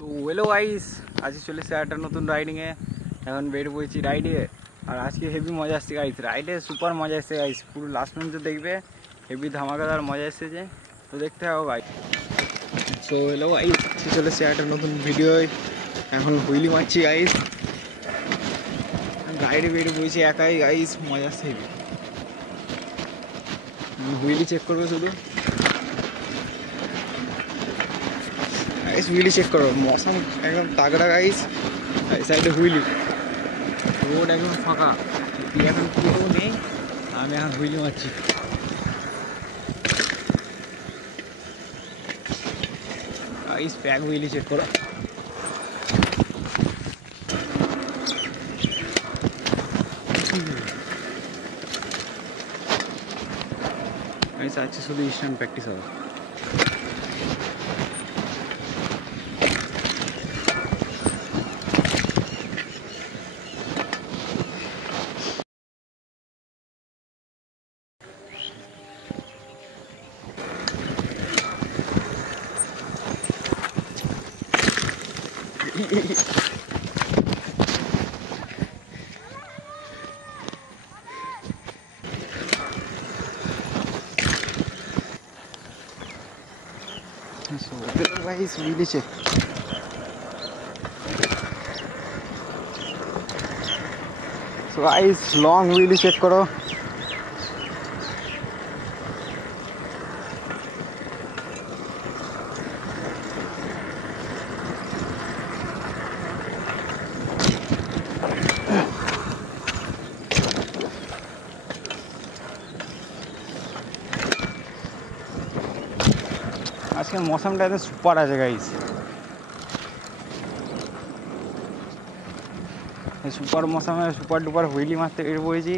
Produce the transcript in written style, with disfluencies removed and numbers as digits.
তো hello guys, আজকে চলে এসেছে একটা নতুন রাইডিংয়ে। এখন বের বইছি রাইডে, আর আজকে হেভি মজা আসছে গাইস। রাইডে সুপার মজা আসছে গাইস, পুরো লাস্ট পর্যন্ত দেখবে। হেভি ধামাকাদার মজা এসেছে, তো দেখতে হবে গাইস। সো হ্যালো গাইস, চলে এসেছে একটা নতুন ভিডিও। এখন হুইলি মারছি গাইস, রাইডে বের বইছি একাই গাইস, মজা আসছে হেভি। হুইলি চেক করবে শুধু গাইস, হুইলি চেক করো, মৌসুম একদম তাগড়া গাইস। এই সাইডে হুইলি, রোড একদম ফাঁকা, এখন কেউ নেই, আমি এখন হুইলি মারছি। গাইস প্যাক হুইলি চেক করো। গাইস আজকে শুধু ইনস্ট্যান্ট প্র্যাকটিস হবে। So guys, wheelie check. So guys, long wheelie check करो। আজকের মৌসুমটা একদম সুপার আছে গাইস, সুপার মৌসুমে সুপার ডুপার হুইলি মারতে বের পড়েছি।